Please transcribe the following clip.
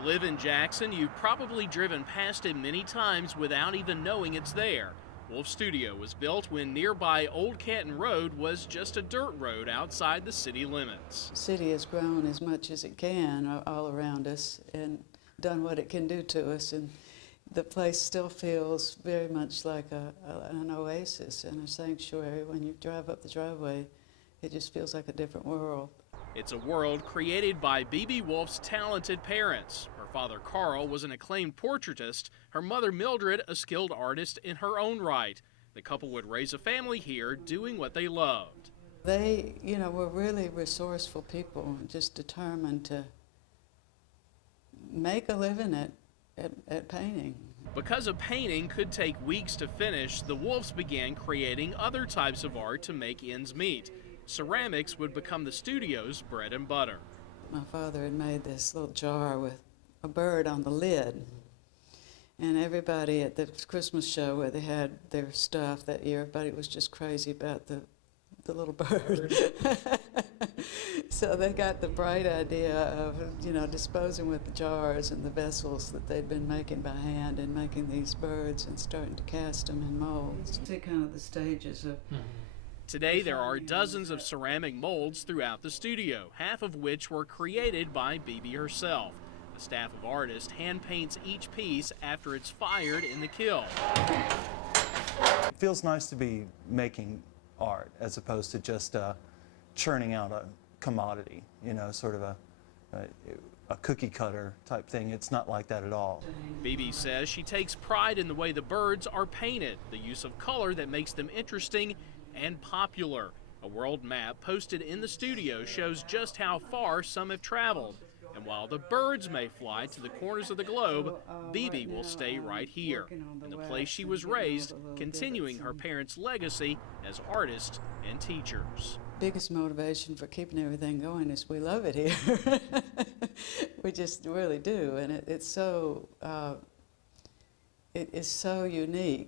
you live in Jackson, you've probably driven past it many times without even knowing it's there. Wolfe Studio was built when nearby Old Canton Road was just a dirt road outside the city limits. The city has grown as much as it can all around us and done what it can do to us, and the place still feels very much like an oasis and a sanctuary. When you drive up the driveway, it just feels like a different world. It's a world created by B.B. Wolfe's talented parents. Her father Carl was an acclaimed portraitist, her mother Mildred a skilled artist in her own right. The couple would raise a family here doing what they loved. They, were really resourceful people, just determined to make a living at painting. Because a painting could take weeks to finish, the Wolfes began creating other types of art to make ends meet. Ceramics would become the studio's bread and butter. My father had made this little jar with a bird on the lid. And everybody at the Christmas show where they had their stuff that year, everybody was just crazy about the little bird. So they got the bright idea of, disposing with the jars and the vessels that they'd been making by hand and making these birds and starting to cast them in molds. See kind of the stages of... Today there are dozens of ceramic molds throughout the studio, half of which were created by B.B. herself. A staff of artists hand paints each piece after it's fired in the kiln. It feels nice to be making art as opposed to just churning out a commodity, sort of a cookie cutter type thing. It's not like that at all. B.B. says she takes pride in the way the birds are painted, the use of color that makes them interesting and popular. A world map posted in the studio shows just how far some have traveled. And while the birds may fly to the corners of the globe, B.B. will stay right here, in the place she was raised, continuing her parents' legacy as artists and teachers. Biggest motivation for keeping everything going is we love it here. We just really do, and it is so unique.